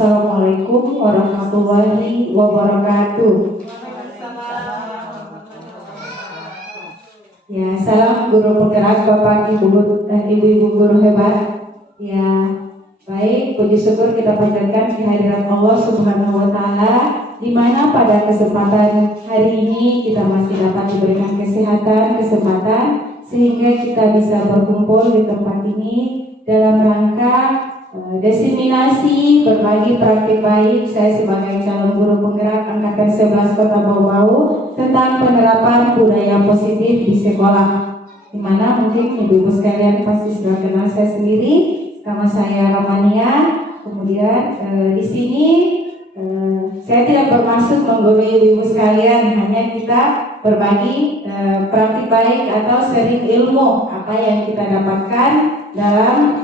Assalamualaikum warahmatullahi wabarakatuh. Ya, salam guru penggerak Bapak Ibu-ibu guru hebat. Ya, baik, puji syukur kita panjatkan kehadiran Allah Subhanahu wa taala, di mana pada kesempatan hari ini kita masih dapat diberikan kesempatan sehingga kita bisa berkumpul di tempat ini dalam rangka diseminasi berbagi praktik baik saya sebagai calon guru penggerak angkatan 11 Kota Bau-Bau tentang penerapan budaya positif di sekolah. Di mana mungkin ibu-ibu sekalian pasti sudah kenal saya sendiri, nama saya Ramania. Kemudian di sini saya tidak bermaksud menggurui ibu-ibu sekalian, hanya kita berbagi praktik baik atau sharing ilmu apa yang kita dapatkan dalam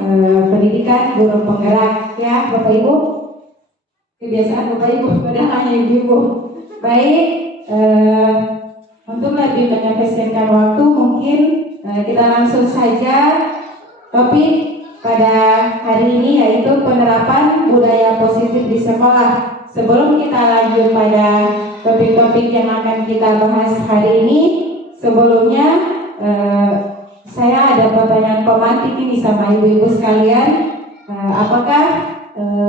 pendidikan guru penggerak, ya Bapak Ibu. Kebiasaan Bapak Ibu padahal hanya ibu-ibu. Baik, untuk lebih mengefisienkan waktu mungkin kita langsung saja topik pada hari ini, yaitu penerapan budaya positif di sekolah. Sebelum kita lanjut pada topik-topik yang akan kita bahas hari ini, sebelumnya saya ada pertanyaan pemantik ini sama ibu-ibu sekalian. Apakah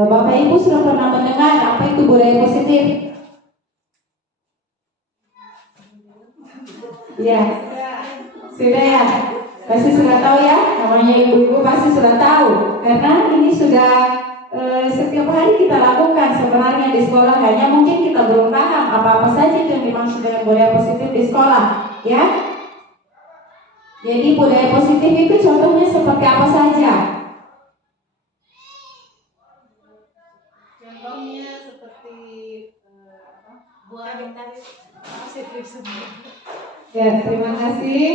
Bapak Ibu sudah pernah mendengar apa itu budaya positif? Ya, sudah ya. Pasti sudah tahu ya. Namanya ibu-ibu pasti sudah tahu. Karena ini sudah setiap hari kita lakukan sebenarnya di sekolah. Hanya mungkin kita belum paham apa-apa saja yang dimaksud dengan budaya positif di sekolah, ya. Jadi budaya positif itu contohnya seperti apa saja? Contohnya seperti buah positif semua. Ya, terima kasih.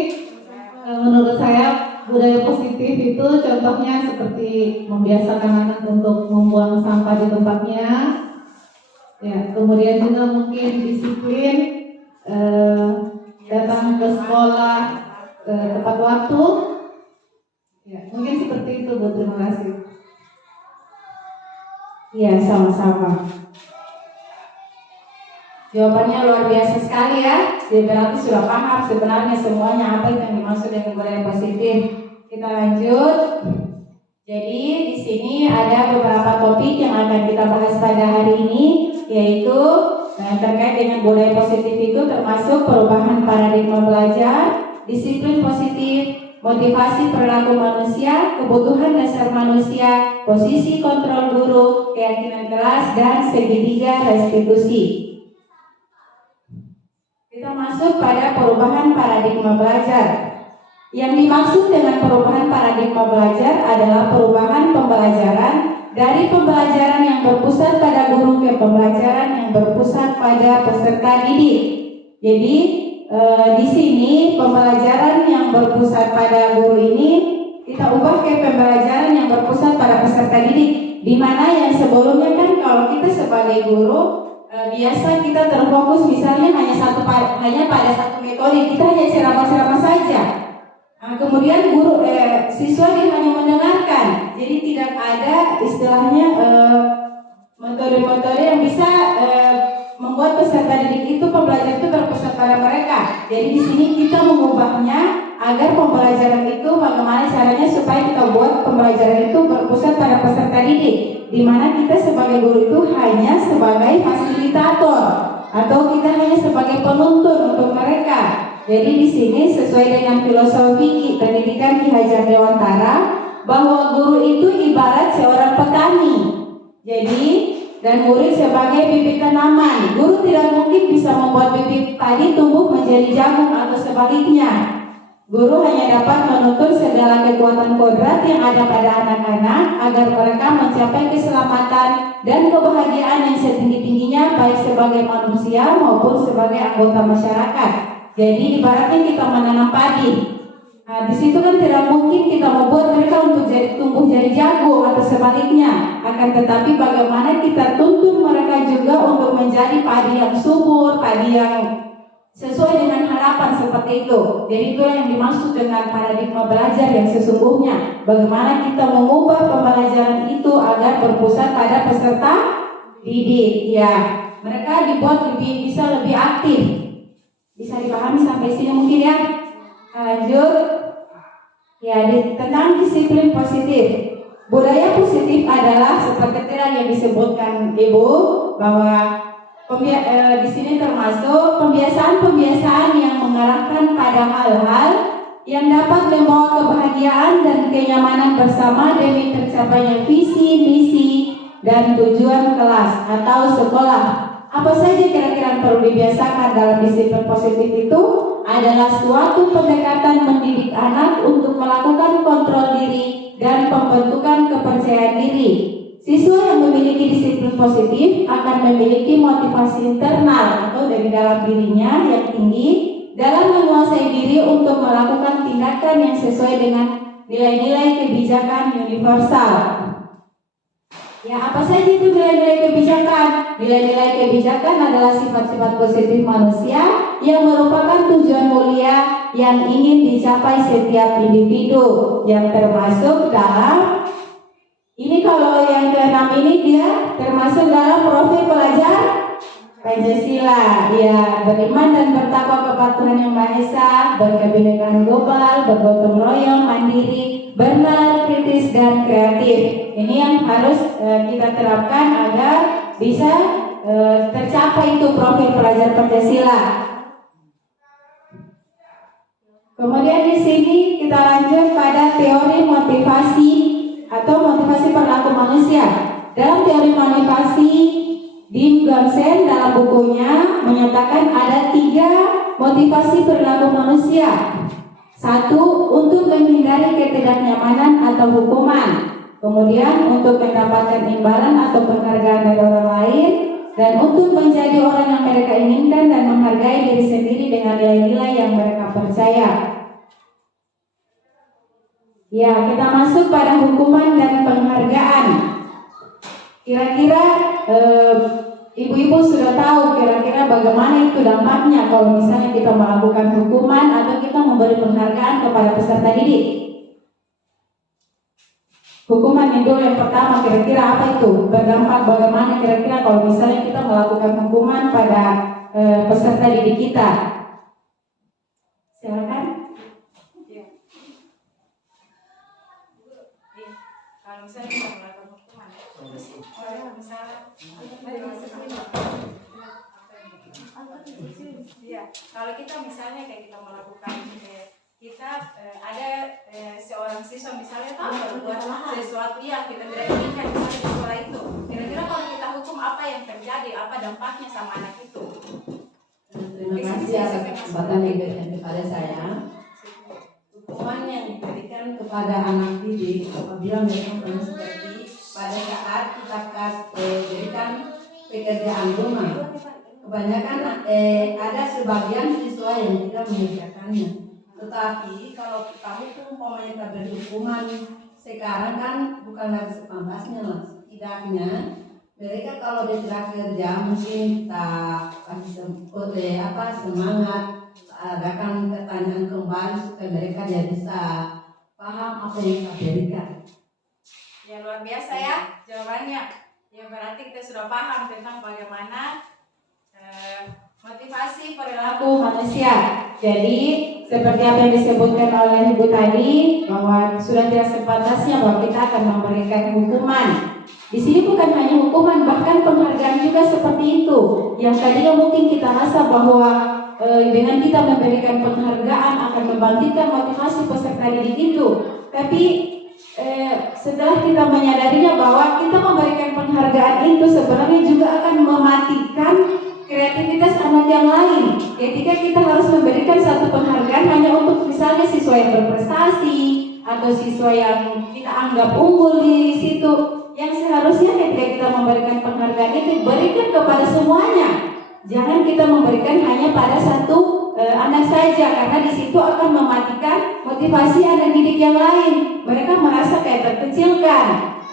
Menurut saya budaya positif itu contohnya seperti membiasakan anak untuk membuang sampah di tempatnya. Ya, kemudian juga mungkin disiplin datang ke sekolah tepat waktu. Ya, mungkin seperti itu Bu, terima kasih. Iya, sama-sama. Jawabannya luar biasa sekali ya. Jadi berarti sudah paham sebenarnya semuanya apa yang dimaksud dengan budaya positif. Kita lanjut. Jadi di sini ada beberapa topik yang akan kita bahas pada hari ini, yaitu terkait dengan budaya positif itu termasuk perubahan paradigma belajar, disiplin positif, motivasi perilaku manusia, kebutuhan dasar manusia, posisi kontrol guru, keyakinan kelas, dan segitiga restitusi. Kita masuk pada perubahan paradigma belajar. Yang dimaksud dengan perubahan paradigma belajar adalah perubahan pembelajaran dari pembelajaran yang berpusat pada guru ke pembelajaran yang berpusat pada peserta didik. Jadi di sini pembelajaran yang berpusat pada guru ini kita ubah ke pembelajaran yang berpusat pada peserta didik. Di mana yang sebelumnya kan kalau kita sebagai guru biasa kita terfokus misalnya hanya pada satu metode, kita hanya ceramah-ceramah saja. Nah, kemudian guru siswa dia hanya mendengarkan, jadi tidak ada istilahnya metode-metode yang bisa membuat peserta didik itu pembelajaran itu berpusat pada mereka. Jadi di sini kita mengubahnya agar pembelajaran itu bagaimana caranya supaya kita buat pembelajaran itu berpusat pada peserta didik, di mana kita sebagai guru itu hanya sebagai fasilitator atau kita hanya sebagai penuntun untuk mereka. Jadi di sini sesuai dengan filosofi pendidikan Ki Hajar Dewantara bahwa guru itu ibarat seorang petani. Jadi dan murid sebagai bibit tanaman. Guru tidak mungkin bisa membuat bibit padi tumbuh menjadi jagung atau sebaliknya. Guru hanya dapat menuntun segala kekuatan kodrat yang ada pada anak-anak agar mereka mencapai keselamatan dan kebahagiaan yang setinggi-tingginya baik sebagai manusia maupun sebagai anggota masyarakat. Jadi ibaratnya kita menanam padi. Nah, di situ kan tidak mungkin kita membuat mereka untuk tumbuh jadi jagung atau sebaliknya. Akan tetapi bagaimana kita tuntun mereka juga untuk menjadi padi yang subur, padi yang sesuai dengan harapan seperti itu. Jadi itu yang dimaksud dengan paradigma belajar yang sesungguhnya. Bagaimana kita mengubah pembelajaran itu agar berpusat pada peserta didik. Ya, mereka dibuat bisa lebih aktif. Bisa dipahami sampai sini mungkin ya. Lanjut. Ya, tentang disiplin positif. Budaya positif adalah seperti tadi yang disebutkan Ibu bahwa di sini termasuk pembiasaan-pembiasaan yang mengarahkan pada hal-hal yang dapat membawa kebahagiaan dan kenyamanan bersama demi tercapainya visi, misi, dan tujuan kelas atau sekolah. Apa saja kira-kira yang perlu dibiasakan dalam disiplin positif itu adalah suatu pendekatan mendidik anak untuk melakukan kontrol diri dan pembentukan kepercayaan diri. Siswa yang memiliki disiplin positif akan memiliki motivasi internal atau dari dalam dirinya yang tinggi dalam menguasai diri untuk melakukan tindakan yang sesuai dengan nilai-nilai kebijakan universal. Ya, apa saja itu nilai-nilai kebijakan? Nilai-nilai kebijakan adalah sifat-sifat positif manusia yang merupakan tujuan mulia yang ingin dicapai setiap individu, yang termasuk dalam ini. Kalau yang ke-6 ini dia termasuk dalam profil pelajar Pancasila. Ya, beriman dan bertakwa kepada Tuhan Yang Maha Esa, berkebinekaan global, bergotong royong, mandiri, bernalar kritis dan kreatif. Ini yang harus kita terapkan agar bisa tercapai itu profil pelajar Pancasila. Kemudian di sini kita lanjut pada teori motivasi atau motivasi perilaku manusia. Dalam teori motivasi, Dean Gonsen dalam bukunya menyatakan ada 3 motivasi perilaku manusia. 1, untuk menghindari ketidaknyamanan atau hukuman. Kemudian untuk mendapatkan imbalan atau penghargaan dari orang lain, dan untuk menjadi orang yang mereka inginkan dan menghargai diri sendiri dengan nilai-nilai yang mereka percaya. Ya, kita masuk pada hukuman dan penghargaan. Kira-kira ibu-ibu sudah tahu kira-kira bagaimana itu dampaknya kalau misalnya kita melakukan hukuman atau kita memberi penghargaan kepada peserta didik. Hukuman itu yang pertama, kira-kira apa itu? Berdampak bagaimana kira-kira kalau misalnya kita melakukan hukuman pada peserta didik kita? Silakan. Kalau misalnya kita melakukan hukuman, kalau kita misalnya kayak kita melakukan ada seorang siswa misalnya berbuat sesuatu yang kita tidak inginkan misalnya di sekolah itu, kira-kira kalau kita hukum apa yang terjadi, apa dampaknya sama anak itu? Terima kasih atas kesempatan yang diberikan kepada saya. Hukuman yang diberikan kepada anak didik apabila mereka pernah seperti pada saat kita berikan pekerjaan rumah, kebanyakan ada sebagian siswa yang tidak mengerjakannya. Tetapi kalau kita hukum, umpamanya kita beri hukuman sekarang kan bukan lagi 18-nya lah, setidaknya mereka kalau dia tidak kerja mungkin kita kasih semangat, adakan pertanyaan kembali supaya mereka dia bisa paham apa yang kita berikan. Ya, luar biasa ya jawabannya. Ya, berarti kita sudah paham tentang bagaimana motivasi perilaku Manusia. Jadi seperti apa yang disebutkan oleh Ibu tadi, bahwa sudah tidak sepantasnya bahwa kita akan memberikan hukuman. Di sini bukan hanya hukuman, bahkan penghargaan juga seperti itu. Yang tadinya mungkin kita rasa bahwa dengan kita memberikan penghargaan akan membangkitkan motivasi peserta didik itu. Tapi setelah kita menyadarinya bahwa kita memberikan penghargaan itu sebenarnya juga akan mematikan kreativitas anak yang lain. Ketika kita harus memberikan satu penghargaan hanya untuk misalnya siswa yang berprestasi atau siswa yang kita anggap unggul di situ, yang seharusnya ketika kita memberikan penghargaan itu berikan kepada semuanya. Jangan kita memberikan hanya pada satu anak saja, karena di situ akan mematikan motivasi anak didik yang lain. Mereka merasa kayak terkecilkan.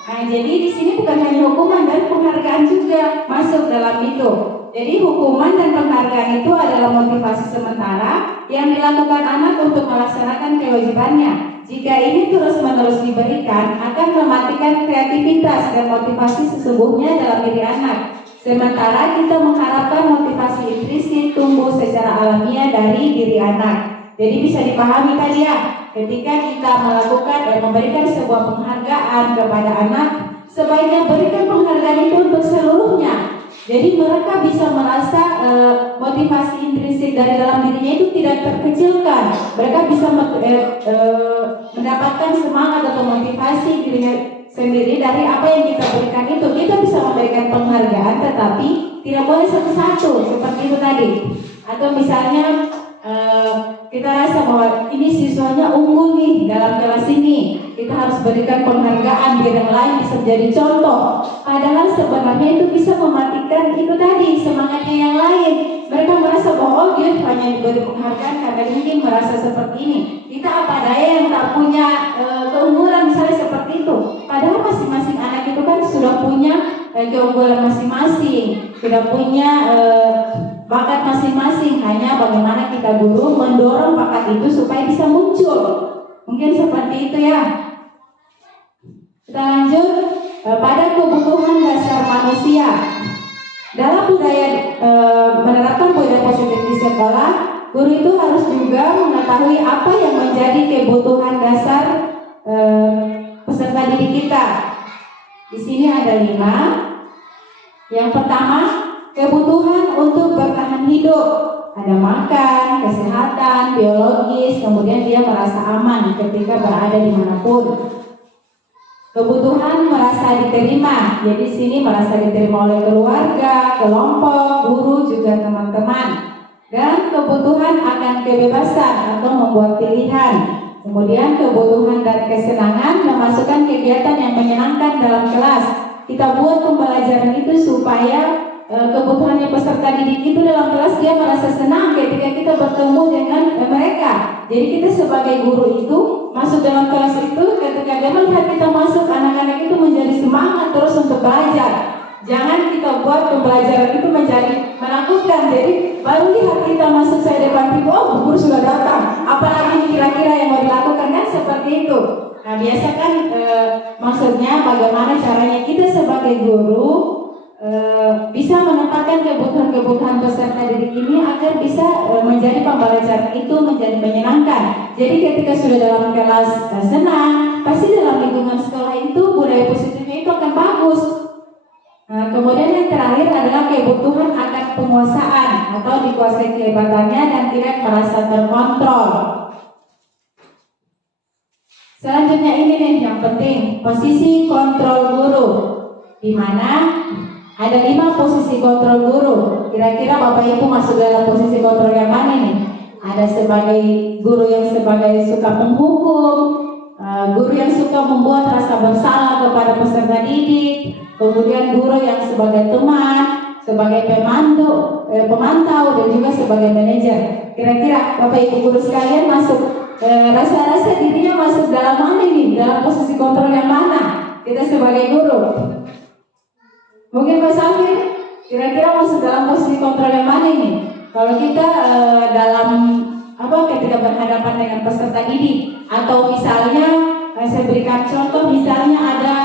Nah, jadi di sini bukan hanya hukuman dan penghargaan juga masuk dalam itu. Jadi hukuman dan penghargaan itu adalah motivasi sementara yang dilakukan anak untuk melaksanakan kewajibannya. jika ini terus-menerus diberikan akan mematikan kreativitas dan motivasi sesungguhnya dalam diri anak. Sementara kita mengharapkan motivasi intrinsik tumbuh secara alamiah dari diri anak. Jadi bisa dipahami tadi ya, ketika kita melakukan dan memberikan sebuah penghargaan kepada anak, sebaiknya berikan penghargaan itu untuk seluruhnya. Jadi mereka bisa merasa motivasi intrinsik dari dalam dirinya itu tidak terkecilkan. Mereka bisa mendapatkan semangat atau motivasi dirinya sendiri dari apa yang kita berikan itu. Kita bisa memberikan penghargaan, tetapi tidak boleh satu-satu seperti itu tadi. Atau misalnya kita rasa bahwa ini siswanya unggul nih dalam kelas ini, kita harus berikan penghargaan biar yang lain bisa menjadi contoh. Padahal sebenarnya itu bisa mematikan itu tadi semangatnya yang lain. Mereka merasa bahwa oh dia hanya diberi penghargaan karena mungkin merasa seperti ini. Kita apa daya yang tak punya keunggulan misalnya seperti itu. Padahal masing-masing anak itu kan sudah punya keunggulan masing-masing, sudah punya bakat masing-masing. Hanya bagaimana kita guru mendorong bakat itu supaya bisa muncul. Mungkin seperti itu ya. Kita lanjut pada kebutuhan dasar manusia. Dalam budaya menerapkan budaya positif di sekolah, guru itu harus juga mengetahui apa yang menjadi kebutuhan dasar peserta didik kita. Di sini ada 5. Yang pertama, kebutuhan untuk bertahan hidup. Ada makan, kesehatan, biologis, kemudian dia merasa aman ketika berada dimanapun. Kebutuhan merasa diterima, jadi sini merasa diterima oleh keluarga, kelompok, guru, juga teman-teman. Dan kebutuhan akan kebebasan atau membuat pilihan. Kemudian kebutuhan dan kesenangan memasukkan kegiatan yang menyenangkan dalam kelas. Kita buat pembelajaran itu supaya kebutuhannya peserta didik itu dalam kelas dia merasa senang ketika kita bertemu dengan mereka. Jadi kita sebagai guru itu masuk dalam kelas itu ketika dia melihat kita masuk, anak-anak itu menjadi semangat terus untuk belajar. Jangan kita buat pembelajaran itu menjadi menakutkan. Jadi baru lihat kita masuk saya depan pintu, oh guru sudah datang, apalagi kira-kira yang mau dilakukan, kan seperti itu. Nah biasa kan maksudnya bagaimana caranya kita sebagai guru bisa menempatkan kebutuhan-kebutuhan peserta didik ini agar bisa menjadi pembelajaran itu menjadi menyenangkan. Jadi ketika sudah dalam kelas senang, pasti dalam lingkungan sekolah itu budaya positifnya itu akan bagus. Nah, kemudian yang terakhir adalah kebutuhan akan penguasaan atau dikuasai kehebatannya dan tidak merasa terkontrol. Selanjutnya ini nih yang penting, posisi kontrol guru, di mana ada 5 posisi kontrol guru. Kira-kira Bapak Ibu masuk dalam posisi kontrol yang mana nih? Ada sebagai guru yang sebagai suka menghukum, guru yang suka membuat rasa bersalah kepada peserta didik, kemudian guru yang sebagai teman, sebagai pemantau dan juga sebagai manajer. Kira-kira Bapak Ibu guru sekalian masuk rasa-rasa dirinya masuk dalam mana ini? Dalam posisi kontrol yang mana? Kita sebagai guru. Mungkin Pak Samir, kira-kira masuk dalam posisi kontrol yang mana ini? Kalau kita dalam ketika berhadapan dengan peserta didik, atau misalnya saya berikan contoh, misalnya ada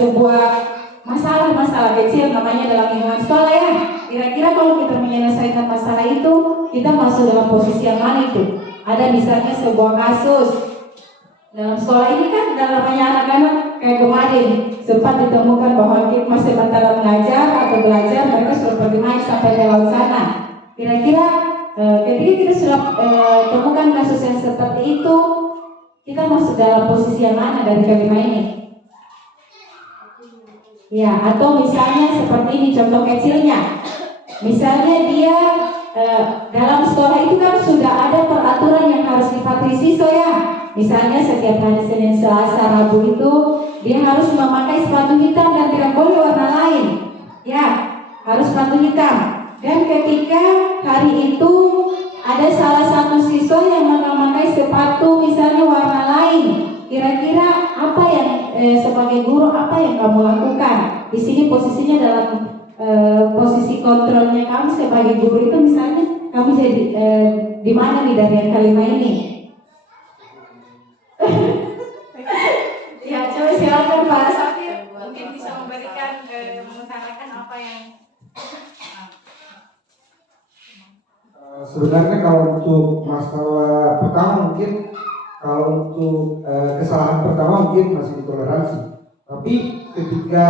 sebuah masalah kecil namanya dalam lingkungan sekolah ya. Kira-kira kalau kita menyelesaikan masalah itu, kita masuk dalam posisi yang mana itu? Ada misalnya sebuah kasus dalam sekolah ini kan dalamnya anak-anak kayak kemarin sempat ditemukan bahwa hikmah sementara mengajar atau belajar mereka sudah pergi main sampai ke laut sana. Kira-kira ketika kita sudah temukan kasus yang seperti itu, kita masuk dalam posisi yang mana dari kelima ini? Ya, atau misalnya seperti ini contoh kecilnya. Misalnya dia dalam sekolah itu kan sudah ada peraturan yang harus dipatuhi siswa ya. Misalnya setiap hari Senin, Selasa, Rabu itu dia harus memakai sepatu hitam dan tidak boleh warna lain. Ya, harus sepatu hitam. Dan ketika hari itu ada salah satu siswa yang memakai sepatu misalnya warna lain, kira-kira apa yang sebagai guru apa yang kamu lakukan? Di sini posisinya dalam posisi kontrolnya kamu sebagai guru itu misalnya kamu jadi di mana nih dari yang kelima ini? Sebenarnya kalau untuk masalah pertama mungkin kalau untuk kesalahan pertama mungkin masih ditoleransi. Tapi ketika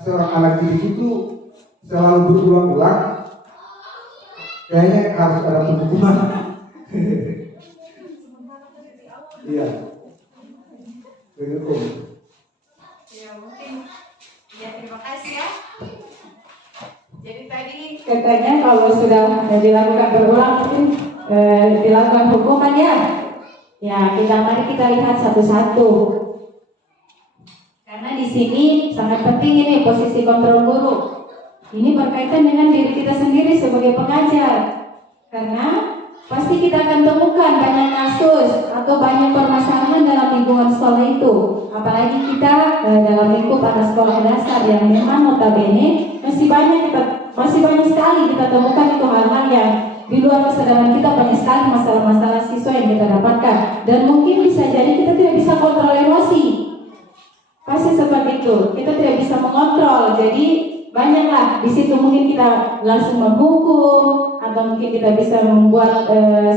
seorang anak didik itu selalu berulang-ulang, kayaknya harus ada hukuman. Iya. Begitu. Ya mungkin. Ya terima kasih ya. Jadi tadi Katanya kalau sudah dilakukan berulang mungkin dilakukan hukuman ya. Ya, mari kita lihat satu-satu. Karena di sini sangat penting ini posisi kontrol guru. Ini berkaitan dengan diri kita sendiri sebagai pengajar. Karena pasti kita akan temukan banyak kasus atau banyak permasalahan dalam lingkungan sekolah itu. Apalagi kita dalam lingkup anak sekolah dasar yang memang notabene masih banyak sekali kita temukan itu hal-hal yang di luar kesadaran kita, banyak sekali masalah-masalah siswa yang kita dapatkan. Dan mungkin bisa jadi kita tidak bisa kontrol emosi. Pasti seperti itu. Kita tidak bisa mengontrol. Jadi banyaklah di situ mungkin kita langsung menghukum atau mungkin kita bisa membuat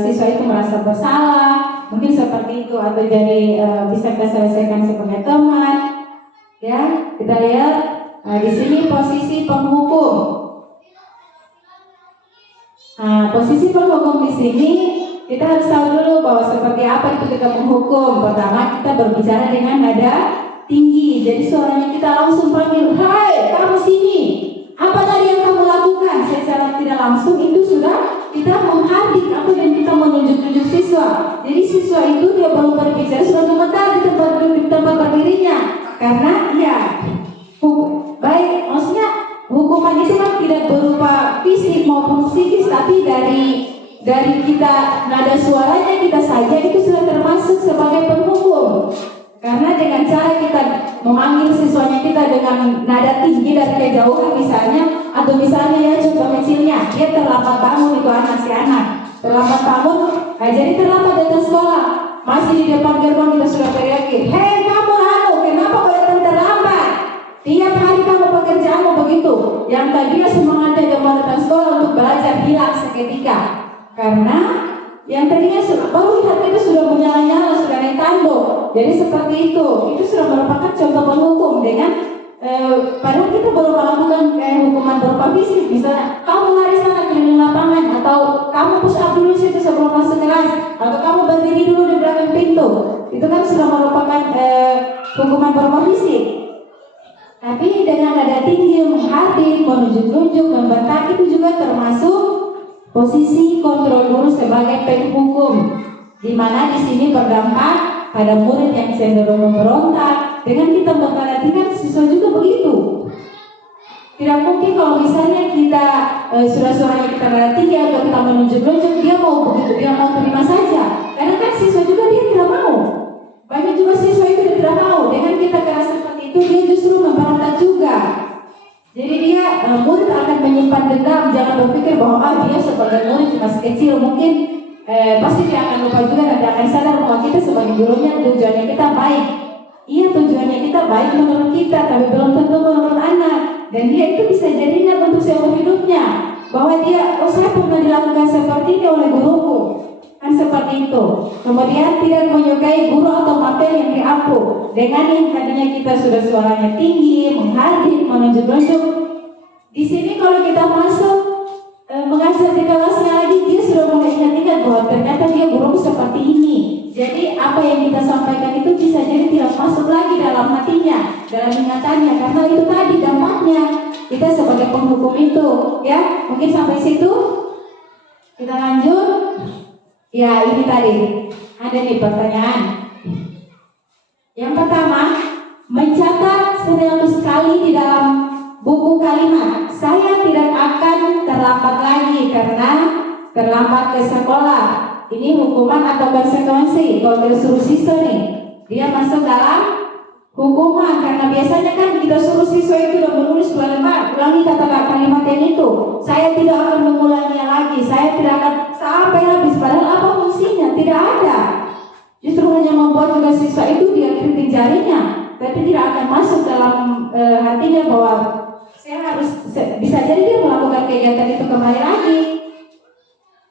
siswa itu merasa bersalah. Mungkin seperti itu atau jadi bisa kita selesaikan sebagai teman. Ya, kita lihat di sini posisi penghukum. Nah, posisi penghukum di sini kita harus tahu dulu bahwa seperti apa itu kita menghukum. Pertama, kita berbicara dengan nada tinggi. Jadi suaranya kita langsung panggil, "Hai, kamu sini. Apa tadi yang kamu lakukan?" Secara tidak langsung itu sudah kita menghardik atau dan kita menunjuk-nunjuk siswa. Jadi siswa itu dia belum berbicara sudah gemetar di tempat berdirinya. Karena ya baik, maksudnya hukuman itu kan tidak berupa fisik maupun psikis, tapi dari kita nada suaranya kita saja itu sudah termasuk sebagai penghukum. Karena dengan cara kita memanggil siswanya kita dengan nada tinggi dari kejauhan misalnya, atau misalnya ya contoh kecilnya, dia terlambat bangun itu si anak terlambat bangun, jadi terlambat datang sekolah, masih di depan gerbang kita sudah teriakin, "Hei kamu kenapa kau datang terlambat? Tiap hari kamu pekerjaanmu begitu." Yang tadinya semangatnya dia mau datang sekolah untuk belajar hilang seketika. Karena yang tadinya baru lihat itu sudah menyala-nyala, sudah naik tanduk. Jadi seperti itu sudah merupakan contoh penghukum dengan padahal kita baru melakukan hukuman berupa fisik. Misalnya kamu lari sana keliling lapangan, atau kamu push up dulu situ sebelum masuk kelas, atau kamu berdiri dulu di belakang pintu. Itu kan sudah merupakan hukuman berupa fisik. Tapi dengan nada tinggi, menghardik, menunjuk-nunjuk, membentak itu juga termasuk posisi kontrol guru sebagai penghukum, di mana di sini berdampak pada murid yang cenderung memberontak. Dengan kita memperhatikan siswa juga begitu. Tidak mungkin kalau misalnya kita suara-suaranya kita nada tinggi atau kita menunjuk-nunjuk, dia mau begitu, dia mau terima saja. Karena kan siswa juga dia tidak mau. Banyak juga siswa itu tidak mau. Dengan kita keras seperti itu, dia justru memberontak juga. Jadi dia murid akan menyimpan dendam. Jangan berpikir bahwa dia sebagai murid masih kecil, mungkin pasti dia akan lupa juga dan dia akan sadar bahwa kita sebagai gurunya tujuannya kita baik. Iya, tujuannya kita baik menurut kita, tapi belum tentu menurut anak. Dan dia itu bisa jadi ingat untuk seumur hidupnya bahwa dia, saya pernah dilakukan seperti ini oleh guruku. Kan seperti itu. Kemudian tidak menyukai guru atau materi yang diampu. Dengan yang tadinya kita sudah suaranya tinggi, menghardik, menunjuk-nunjuk. Di sini kalau kita masuk mengajar di kelasnya lagi, dia sudah mulai ingat-ingat bahwa ternyata dia guru seperti ini. Jadi apa yang kita sampaikan itu bisa jadi tidak masuk lagi dalam hatinya, dalam ingatannya, karena itu tadi dampaknya. Kita sebagai penghukum itu, ya mungkin sampai situ. Kita lanjut. Ya, ini tadi ada nih pertanyaan. Yang pertama, mencatat 100 kali di dalam buku kalimat, "Saya tidak akan terlambat lagi karena terlambat ke sekolah." Ini hukuman atau konsekuensi? Kalau kita suruh siswa nih, dia masuk dalam hukuman. Karena biasanya kan kita suruh siswa itu udah menulis 2 lembar, ulangi kata-kata kalimat yang itu. "Saya tidak akan mengulanginya lagi, saya tidak akan," sampai habis. Padahal apa fungsinya? Tidak ada. Justru hanya membuat juga siswa itu dia kritik jarinya, tapi tidak akan masuk dalam hatinya bahwa saya harus, bisa jadi dia melakukan kegiatan itu kembali lagi.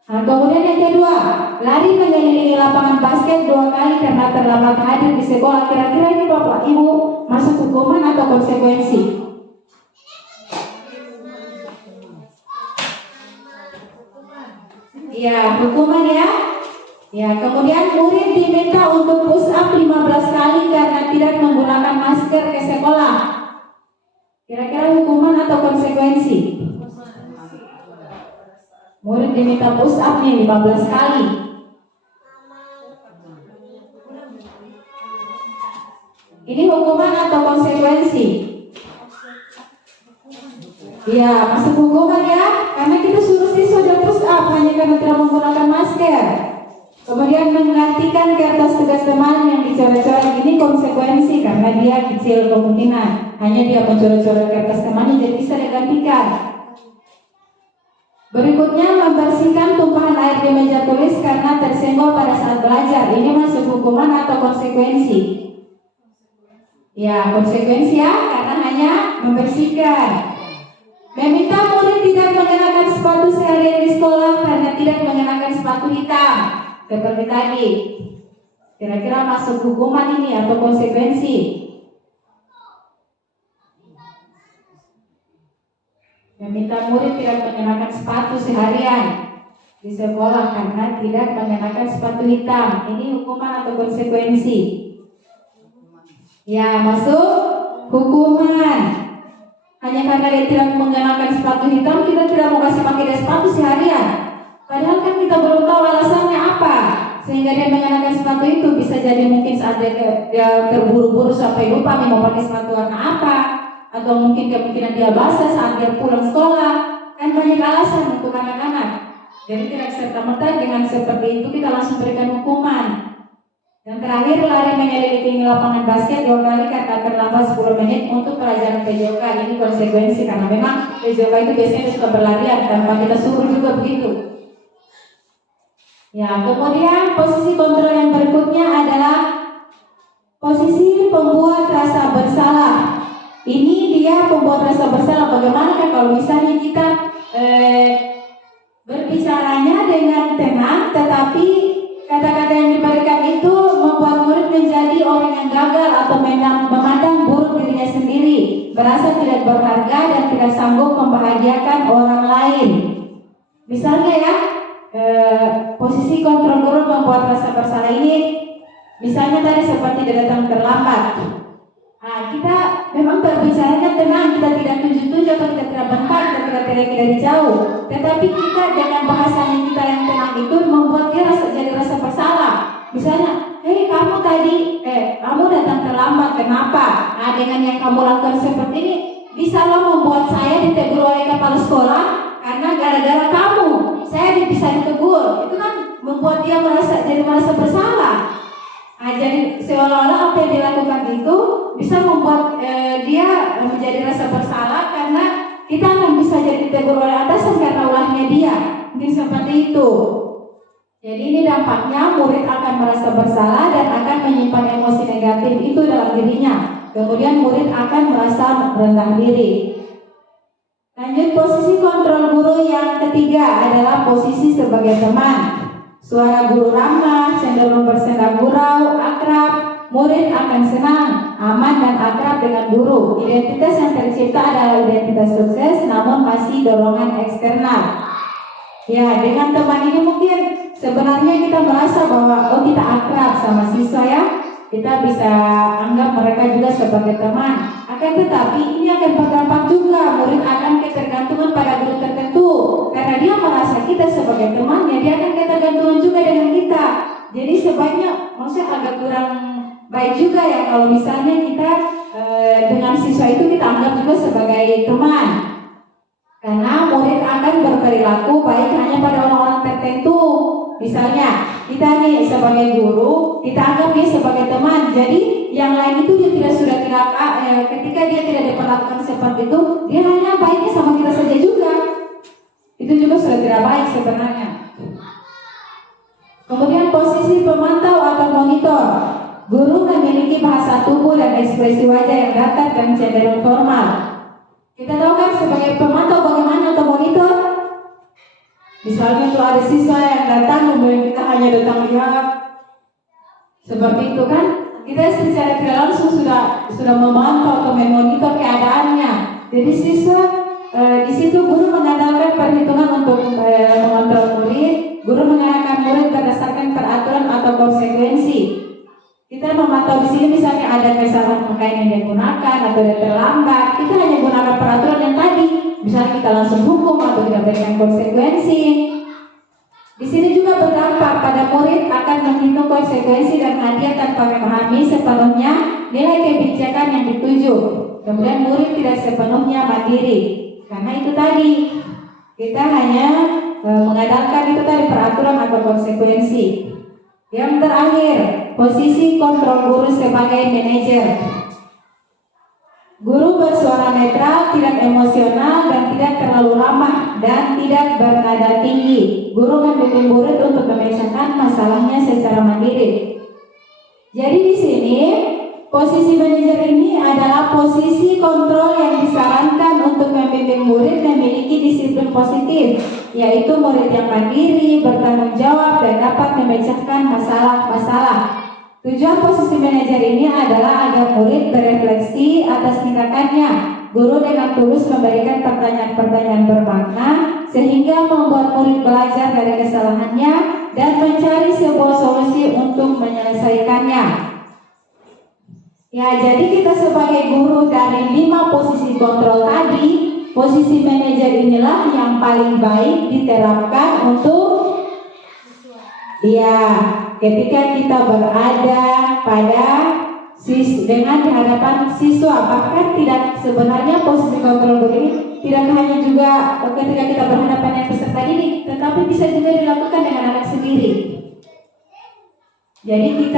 Nah, kemudian yang kedua, lari mengelilingi lapangan basket 2 kali karena terlambat hadir di sekolah. Kira-kira ini Bapak Ibu masuk hukuman atau konsekuensi? Ya, hukuman ya. Ya, kemudian murid diminta untuk push up 15 kali karena tidak menggunakan masker ke sekolah. Kira-kira hukuman atau konsekuensi? Murid diminta push up nih 15 kali. Ini hukuman atau konsekuensi? Ya, masuk hukuman ya, karena kita suruh siswa dia push up hanya karena tidak menggunakan masker. Kemudian menggantikan kertas tugas teman yang dicoret-coret, ini konsekuensi karena dia kecil kemungkinan hanya dia mencoret-coret kertas temannya, jadi bisa digantikan. Berikutnya, membersihkan tumpahan air di meja tulis karena tersenggol pada saat belajar. Ini masuk hukuman atau konsekuensi? Ya, konsekuensi ya, karena hanya membersihkan. Meminta murid tidak mengenakan sepatu seharian di sekolah karena tidak mengenakan sepatu hitam seperti tadi. Kira-kira masuk hukuman ini atau konsekuensi? Meminta murid tidak mengenakan sepatu seharian di sekolah karena tidak mengenakan sepatu hitam. Ini hukuman atau konsekuensi? Ya, masuk hukuman. Hanya karena dia tidak mengenakan sepatu hitam, kita tidak mau kasih pakai dia sepatu seharian. Padahal kan kita belum tahu alasannya apa sehingga dia mengenakan sepatu itu. Bisa jadi mungkin saat dia terburu-buru sampai lupa nih mau pakai sepatu warna apa, atau mungkin kemungkinan dia basah saat dia pulang sekolah. Kan banyak alasan untuk anak-anak. Jadi tidak serta-merta dengan seperti itu kita langsung berikan hukuman. Yang terakhir, lari mengelilingi lapangan basket 2 kali karena terlambat 10 menit untuk pelajaran PJOK. Ini konsekuensi karena memang PJOK itu biasanya suka berlarian tanpa kita suruh juga begitu. Ya, kemudian posisi kontrol yang berikutnya adalah posisi pembuat rasa bersalah. Ini dia pembuat rasa bersalah. Bagaimana kalau misalnya kita berbicaranya dengan tenang, tetapi kata-kata yang diberikan itu membuat murid menjadi orang yang gagal atau memandang buruk dirinya sendiri, merasa tidak berharga dan tidak sanggup membahagiakan orang lain. Misalnya ya, posisi kontrol guru membuat rasa bersalah ini, misalnya tadi seperti dia datang terlambat. Nah, kita memang berbicaranya tenang, kita tidak tunjuk-tunjuk atau kita tidak bentak, kita tidak teriak dari jauh. Tetapi kita dengan bahasanya kita yang tenang itu membuat dia jadi rasa bersalah. Misalnya, hei kamu tadi, kamu datang terlambat, kenapa? Nah, dengan yang kamu lakukan seperti ini, bisa lo membuat saya ditegur oleh kepala sekolah karena gara-gara kamu, saya bisa ditegur. Itu kan membuat dia merasa bersalah. Nah, jadi seolah-olah apa yang dilakukan itu bisa membuat dia menjadi rasa bersalah karena kita akan bisa jadi ditegur oleh atasan karena ulahnya dia. Mungkin seperti itu. Jadi ini dampaknya murid akan merasa bersalah dan akan menyimpan emosi negatif itu dalam dirinya. Kemudian murid akan merasa rendah diri. Lanjut, posisi kontrol guru yang ketiga adalah posisi sebagai teman. Suara guru ramah, cenderung bersenda gurau, akrab, murid akan senang, aman dan akrab dengan guru. Identitas yang tercipta adalah identitas sukses, namun masih dorongan eksternal. Ya, dengan teman ini mungkin sebenarnya kita merasa bahwa kita akrab sama siswa ya, kita bisa anggap mereka juga sebagai teman. Akan tetapi ini akan berdampak juga, murid akan ketergantungan pada guru tertentu karena dia merasa kita sebagai temannya, dia akan ketergantungan juga dengan kita. Jadi sebaiknya maksudnya agak kurang baik juga ya kalau misalnya kita dengan siswa itu kita anggap juga sebagai teman. Karena murid akan berperilaku baik hanya pada orang-orang tertentu. Misalnya kita nih sebagai guru, kita anggap dia sebagai teman. Jadi yang lain itu dia ketika dia tidak diperlakukan seperti itu, dia hanya baiknya sama kita saja juga. Itu juga sudah tidak baik sebenarnya. Kemudian posisi pemantau atau monitor. Guru memiliki bahasa tubuh dan ekspresi wajah yang datar dan cenderung formal. Kita tahu kan sebagai pemantau bagaimana atau monitor? Misalnya tuh ada siswa yang datang kemudian kita hanya datang lihat seperti itu kan, kita secara tidak langsung sudah memantau atau memonitor keadaannya. Jadi siswa di situ guru mengandalkan perhitungan untuk mengontrol murid. Guru mengarahkan murid berdasarkan peraturan atau konsekuensi. Kita memantau di sini misalnya ada kesalahan pakaian yang digunakan atau dia terlambat, kita hanya gunakan peraturan yang tadi. Misalnya kita langsung hukum atau kita berikan konsekuensi. Di sini juga berdampak pada murid akan menghitung konsekuensi dan hadiah tanpa memahami sepenuhnya nilai kebijakan yang dituju. Kemudian murid tidak sepenuhnya mandiri. Karena itu tadi kita hanya mengandalkan itu tadi peraturan atau konsekuensi. Yang terakhir, posisi kontrol guru sebagai manajer. Guru bersuara netral, tidak emosional dan tidak terlalu ramah dan tidak bernada tinggi. Guru membimbing murid untuk memecahkan masalahnya secara mandiri. Jadi di sini posisi manajer ini adalah posisi kontrol yang disarankan untuk membimbing murid memiliki disiplin positif, yaitu murid yang mandiri, bertanggung jawab dan dapat memecahkan masalah-masalah. Tujuan posisi manajer ini adalah agar murid berefleksi atas tindakannya. Guru dengan tulus memberikan pertanyaan-pertanyaan bermakna sehingga membuat murid belajar dari kesalahannya dan mencari sebuah solusi untuk menyelesaikannya. Ya, jadi kita sebagai guru dari 5 posisi kontrol tadi, posisi manajer inilah yang paling baik diterapkan untuk ketika kita berada dengan di hadapan siswa. Bahkan tidak sebenarnya posisi kontrol guru ini tidak hanya juga ketika kita berhadapan dengan peserta didik, tetapi bisa juga dilakukan dengan anak sendiri. Jadi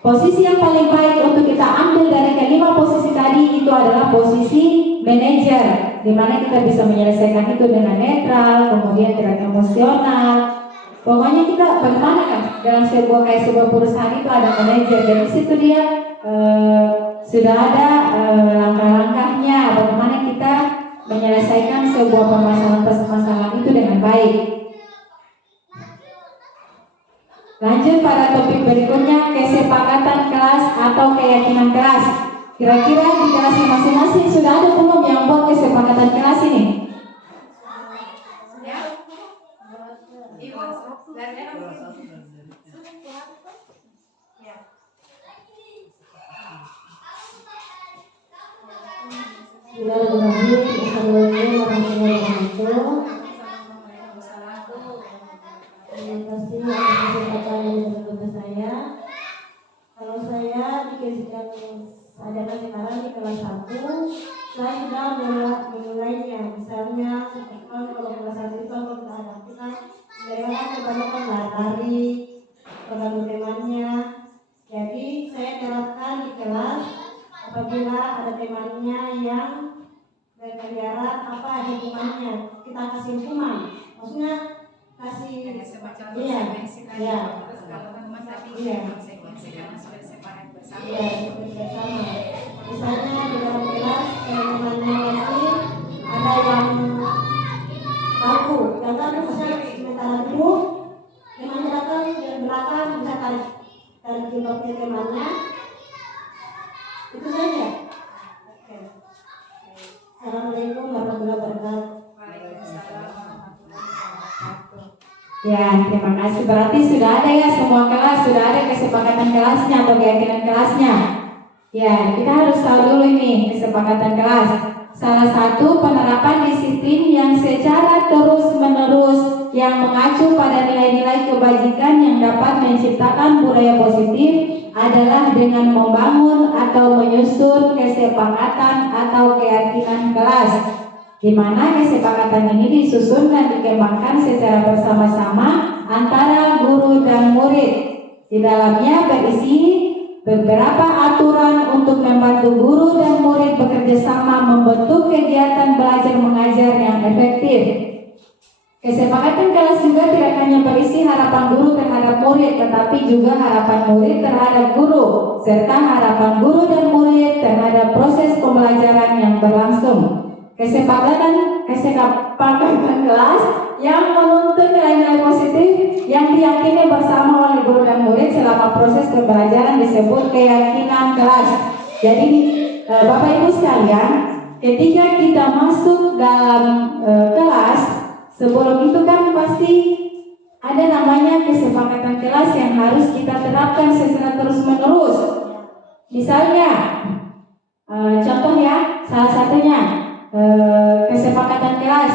posisi yang paling baik untuk kita ambil dari kelima posisi tadi itu adalah posisi manajer, di mana kita bisa menyelesaikan itu dengan netral, kemudian tidak emosional. Pokoknya kita bagaimana kan dalam sebuah perusahaan itu ada manajer, dan di situ dia sudah ada langkah-langkahnya bagaimana kita menyelesaikan sebuah permasalahan itu dengan baik. Lanjut pada topik berikutnya, kesepakatan kelas atau keyakinan kelas. Kira-kira di kelas masing-masing sudah ada belum yang buat kesepakatan kelas ini? Bismillahirrahmanirrahim. Terima kasih atas kesempatan yang diberikan saya. Kalau saya adakan sekarang di kelas 1, saya sudah memulainya. Misalnya seperti kalau kelas 1 itu kalau kita hadapi kan mereka kan kebanyakan lari terlalu temannya. Jadi saya terapkan di kelas apabila ada temannya yang berkeliaran apa hukumannya, kita kasih hukuman. Maksudnya kasih semacam iya, konsekuensi tadi. iya. Terus kalau teman tapi Iya. konsekuensi karena sudah sepakat bersama. Iya, bersama. Misalnya di dalam kelas teman-temannya masih ada yang kaku, yang kaku misalnya sementara duduk, temannya datang dari belakang bisa tarik jilbabnya temannya. Itu saja. Oke. Assalamualaikum warahmatullahi wabarakatuh. Waalaikumsalam warahmatullahi wabarakatuh. Ya, terima kasih. Berarti sudah ada ya semua kelas, sudah ada kesepakatan kelasnya atau keyakinan kelasnya. Ya, kita harus tahu dulu ini kesepakatan kelas. Salah satu penerapan disiplin yang secara terus-menerus yang mengacu pada nilai-nilai kebajikan yang dapat menciptakan budaya positif adalah dengan membangun atau menyusun kesepakatan atau keyakinan kelas, di mana kesepakatan ini disusun dan dikembangkan secara bersama-sama antara guru dan murid. Di dalamnya berisi beberapa aturan untuk membantu guru dan murid bekerja sama membentuk kegiatan belajar mengajar yang efektif. Kesepakatan kelas juga tidak hanya berisi harapan guru terhadap murid, tetapi juga harapan murid terhadap guru, serta harapan guru dan murid terhadap proses pembelajaran yang berlangsung. Kesepakatan kelas yang menuntut nilai positif yang diyakini bersama oleh guru dan murid selama proses pembelajaran disebut keyakinan kelas. Jadi Bapak Ibu sekalian, ketika kita masuk dalam kelas, sebelum itu kan pasti ada namanya kesepakatan kelas yang harus kita terapkan secara terus menerus. Misalnya, contoh ya, salah satunya kesepakatan kelas.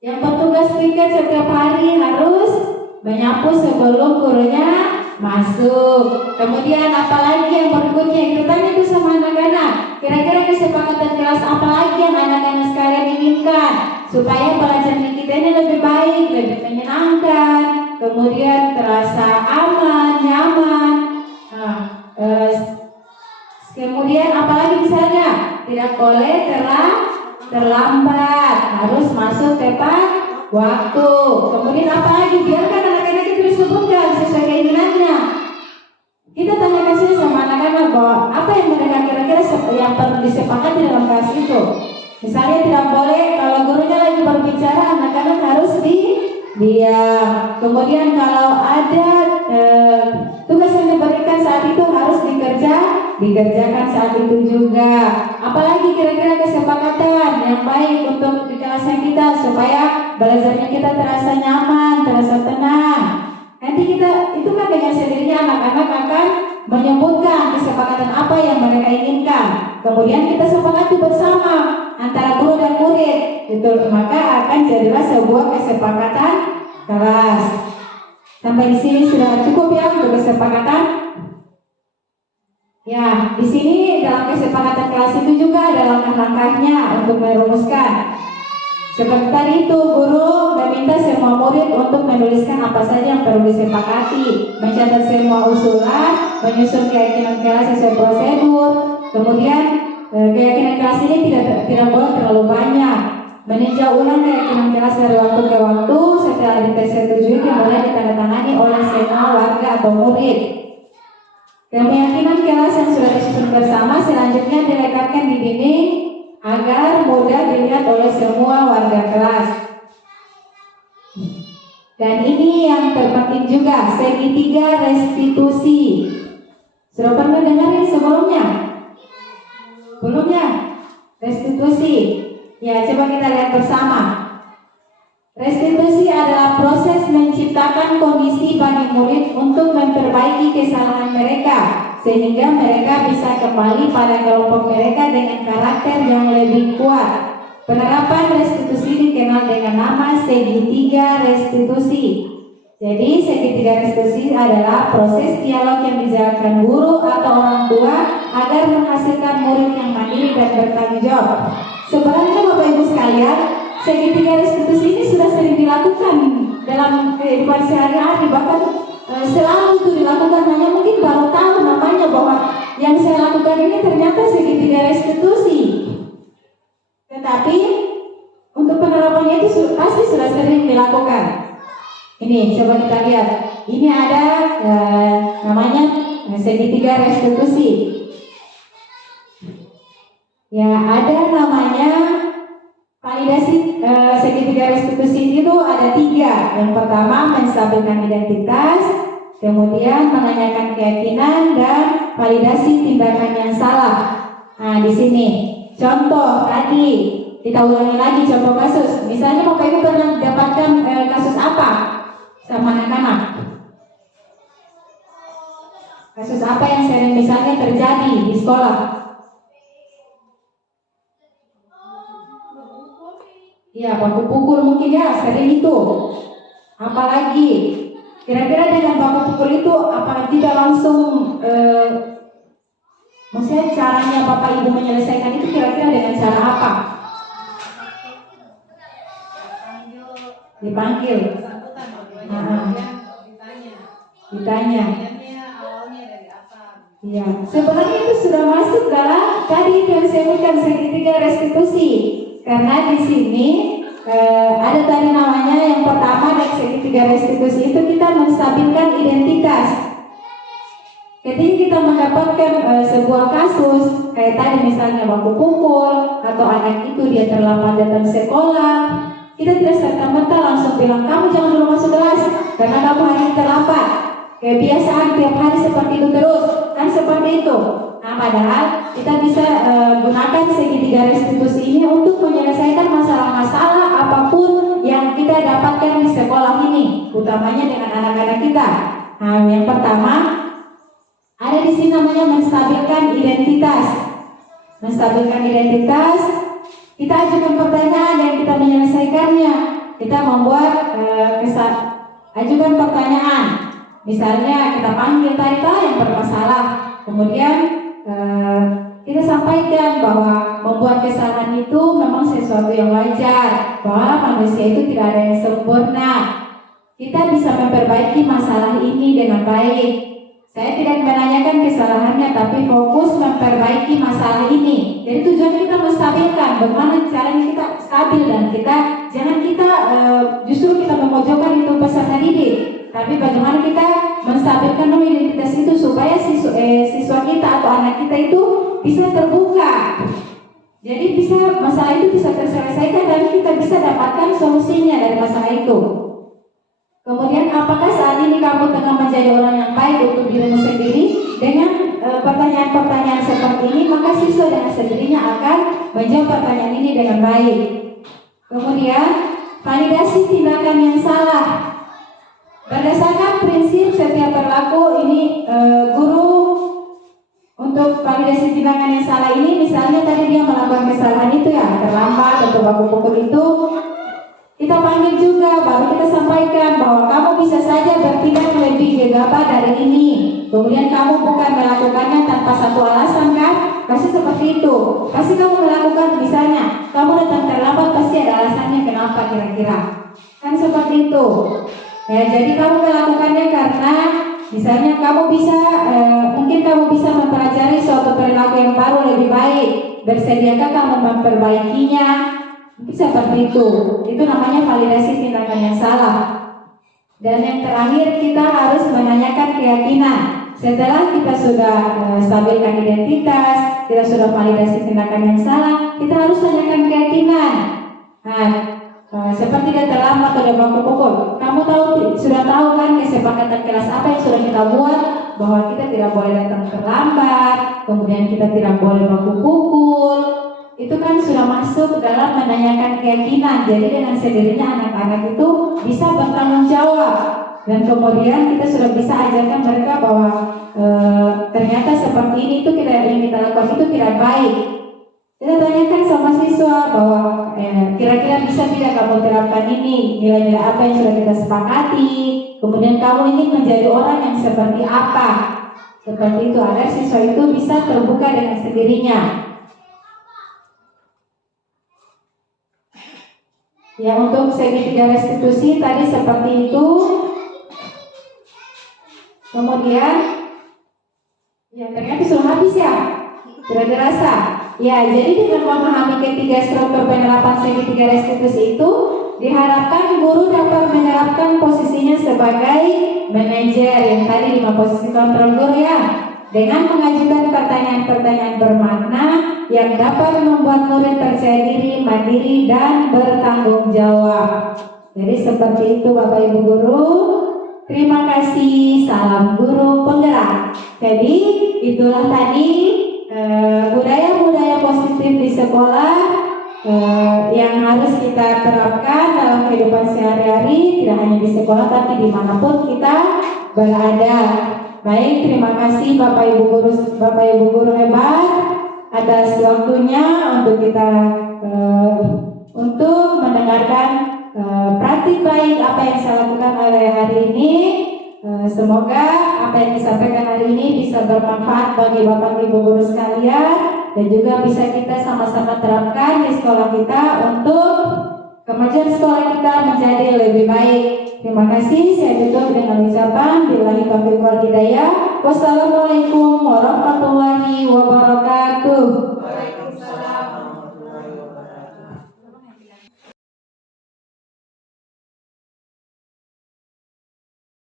Yang bertugas piket setiap hari harus menyapu sebelum gurunya masuk. Kemudian apalagi yang berikutnya, kita tanya itu sama anak-anak, kira-kira kesepakatan kelas apa lagi yang anak-anak sekalian inginkan supaya pelajaran kita ini lebih baik, lebih menyenangkan, kemudian terasa aman, nyaman. Kemudian apalagi misalnya tidak boleh terlambat, harus masuk tepat waktu. Kemudian apalagi biarkan anak-anak itu disebutkan sesuai keinginannya. Kita tanyakan saja sama anak-anak bahwa apa yang mereka kira-kira yang perlu disepakati dalam kelas itu. Misalnya tidak boleh kalau gurunya lagi berbicara, anak-anak harus diam. Kemudian kalau ada tugas yang diberikan saat itu harus dikerjakan saat itu juga. Apalagi kira-kira kesepakatan yang baik untuk di kelasnya kita supaya belajarnya kita terasa nyaman, terasa tenang. Nanti kita itu kan dengan sendirinya anak-anak akan menyebutkan kesepakatan apa yang mereka inginkan. Kemudian kita sepakati bersama antara guru dan murid. Itu maka akan jadilah sebuah kesepakatan kelas. Sampai di sini sudah cukup ya untuk kesepakatan. Ya, di sini dalam kesepakatan kelas itu juga ada langkah-langkahnya untuk merumuskan. Seperti tadi itu, guru meminta semua murid untuk menuliskan apa saja yang perlu disepakati, mencatat semua usulan, menyusun keyakinan kelas sesuai prosedur. Kemudian keyakinan kelas ini tidak boleh terlalu banyak. Meninjau ulang keyakinan kelas dari waktu ke waktu, setelah disetujui kemudian ditandatangani oleh semua warga atau murid. Keyakinan kelas yang sudah disusun bersama selanjutnya dilekatkan di dinding agar mudah dilihat oleh semua warga kelas. Dan ini yang terpenting juga, segitiga restitusi. Sudah pernah dengar ini sebelumnya? Belum ya? Restitusi. Ya, coba kita lihat bersama. Restitusi adalah proses menciptakan kondisi bagi murid untuk memperbaiki kesalahan mereka sehingga mereka bisa kembali pada kelompok mereka dengan karakter yang lebih kuat. Penerapan restitusi dikenal dengan nama segitiga restitusi. Jadi segitiga restitusi adalah proses dialog yang dijalankan guru atau orang tua agar menghasilkan murid yang mandiri dan bertanggung jawab. Sebenarnya Bapak Ibu sekalian, segitiga restitusi ini sudah sering dilakukan dalam kehidupan sehari-hari, bahkan selalu itu dilakukan, hanya mungkin baru tahu namanya bahwa yang saya lakukan ini ternyata segitiga restitusi. Tetapi untuk penerapannya itu pasti sudah sering dilakukan. Ini coba kita lihat, ini ada namanya segitiga restitusi. Ya, ada namanya validasi segitiga restitusi itu ada 3. Yang pertama menstabilkan identitas, kemudian menanyakan keyakinan, dan validasi tindakan yang salah. Nah, di sini contoh tadi kita ulangi lagi contoh kasus. Misalnya Bapak Ibu pernah mendapatkan kasus apa sama anak-anak? Kasus apa yang sering misalnya terjadi di sekolah? Ya, baku pukul mungkin ya, sering itu. Apalagi kira-kira dengan baku pukul itu apakah tidak langsung maksudnya caranya Bapak Ibu menyelesaikan itu kira-kira dengan cara apa? Dipanggil. Ditanya. Ya, sebenarnya itu sudah masuk dalam tadi yang saya sebutkan segitiga restitusi. Karena di sini ada tadi namanya yang pertama dari segitiga restitusi itu kita menstabilkan identitas. Ketika kita mendapatkan sebuah kasus kayak tadi misalnya baku pukul atau anak itu dia terlambat datang sekolah, kita tidak serta-merta langsung bilang kamu jangan dulu masuk kelas karena kamu hari ini terlambat. Kebiasaan tiap hari seperti itu terus, kan seperti itu. Nah, padahal kita bisa gunakan segitiga restitusi ini untuk menyelesaikan masalah-masalah apapun yang kita dapatkan di sekolah ini, utamanya dengan anak-anak kita. Nah, yang pertama ada di sini namanya menstabilkan identitas. Menstabilkan identitas, kita ajukan pertanyaan dan kita menyelesaikannya. Kita membuat ajukan pertanyaan. Misalnya kita panggil tadi yang bermasalah, kemudian kita sampaikan bahwa membuat kesalahan itu memang sesuatu yang wajar, bahwa manusia itu tidak ada yang sempurna. Kita bisa memperbaiki masalah ini dengan baik. Saya tidak menanyakan kesalahannya, tapi fokus memperbaiki masalah ini. Jadi tujuan kita menstabilkan, bagaimana caranya kita stabil dan jangan kita justru kita memojokkan itu peserta didik, tapi bagaimana kita menstabilkan identitas itu supaya siswa kita atau anak kita itu bisa terbuka. Jadi masalah itu bisa terselesaikan dan kita bisa dapatkan solusinya dari masalah itu. Kemudian apakah saat ini kamu tengah menjadi orang yang baik untuk dirimu sendiri? Dengan pertanyaan-pertanyaan seperti ini, maka siswa dengan sendirinya akan menjawab pertanyaan ini dengan baik. Kemudian validasi tindakan yang salah. Berdasarkan prinsip setiap perilaku ini, guru untuk validasi tindakan yang salah ini, misalnya tadi dia melakukan kesalahan itu ya, terlambat atau baku pukul itu, kita panggil juga, baru kita sampaikan bahwa kamu bisa saja bertindak lebih gegabah dari ini. Kemudian kamu bukan melakukannya tanpa satu alasan kan? Pasti seperti itu. Pasti kamu melakukan, misalnya kamu datang terlambat, pasti ada alasannya kenapa kira-kira. Kan seperti itu. Ya, jadi kamu melakukannya karena misalnya kamu bisa, mungkin kamu bisa mempelajari suatu perilaku yang baru lebih baik. Bersediakah kamu memperbaikinya? Seperti itu namanya validasi tindakan yang salah. Dan yang terakhir kita harus menanyakan keyakinan. Setelah kita sudah stabilkan identitas, kita sudah validasi tindakan yang salah, kita harus tanyakan keyakinan. Nah, seperti dia terlambat atau baku pukul, kamu sudah tahu kan kesepakatan kelas apa yang sudah kita buat, bahwa kita tidak boleh datang terlambat, kemudian kita tidak boleh baku pukul. Itu kan sudah masuk dalam menanyakan keyakinan. Jadi dengan sendirinya anak-anak itu bisa bertanggung jawab. Dan kemudian kita sudah bisa ajarkan mereka bahwa ternyata seperti ini itu yang kita lakukan itu tidak baik. Kita tanyakan sama siswa bahwa kira-kira bisa tidak kamu terapkan ini, nilai-nilai apa yang sudah kita sepakati. Kemudian kamu ingin menjadi orang yang seperti apa. Seperti itu agar siswa itu bisa terbuka dengan sendirinya. Ya, untuk segitiga restitusi tadi seperti itu. Kemudian ya ternyata sudah habis ya, tidak terasa. Ya, jadi dengan memahami ketiga struktur penerapan segitiga restitusi itu, diharapkan guru dapat menerapkan posisinya sebagai manajer yang tadi 5 posisi kontrol guru ya, dengan mengajukan pertanyaan-pertanyaan bermakna yang dapat membuat murid percaya diri, mandiri, dan bertanggung jawab. Jadi seperti itu Bapak Ibu Guru. Terima kasih, salam guru penggerak. Jadi itulah tadi budaya-budaya positif di sekolah yang harus kita terapkan dalam kehidupan sehari-hari, tidak hanya di sekolah tapi dimanapun kita berada. Baik, terima kasih Bapak Ibu Guru hebat atas waktunya untuk kita untuk mendengarkan praktik baik apa yang saya lakukan hari ini. Semoga apa yang disampaikan hari ini bisa bermanfaat bagi Bapak Ibu Guru sekalian dan juga bisa kita sama-sama terapkan di sekolah kita untuk kemajuan sekolah kita menjadi lebih baik. Terima kasih. Saya tutup dengan ucapan billahi taufiq wal hidayah. Wassalamualaikum warahmatullahi wabarakatuh.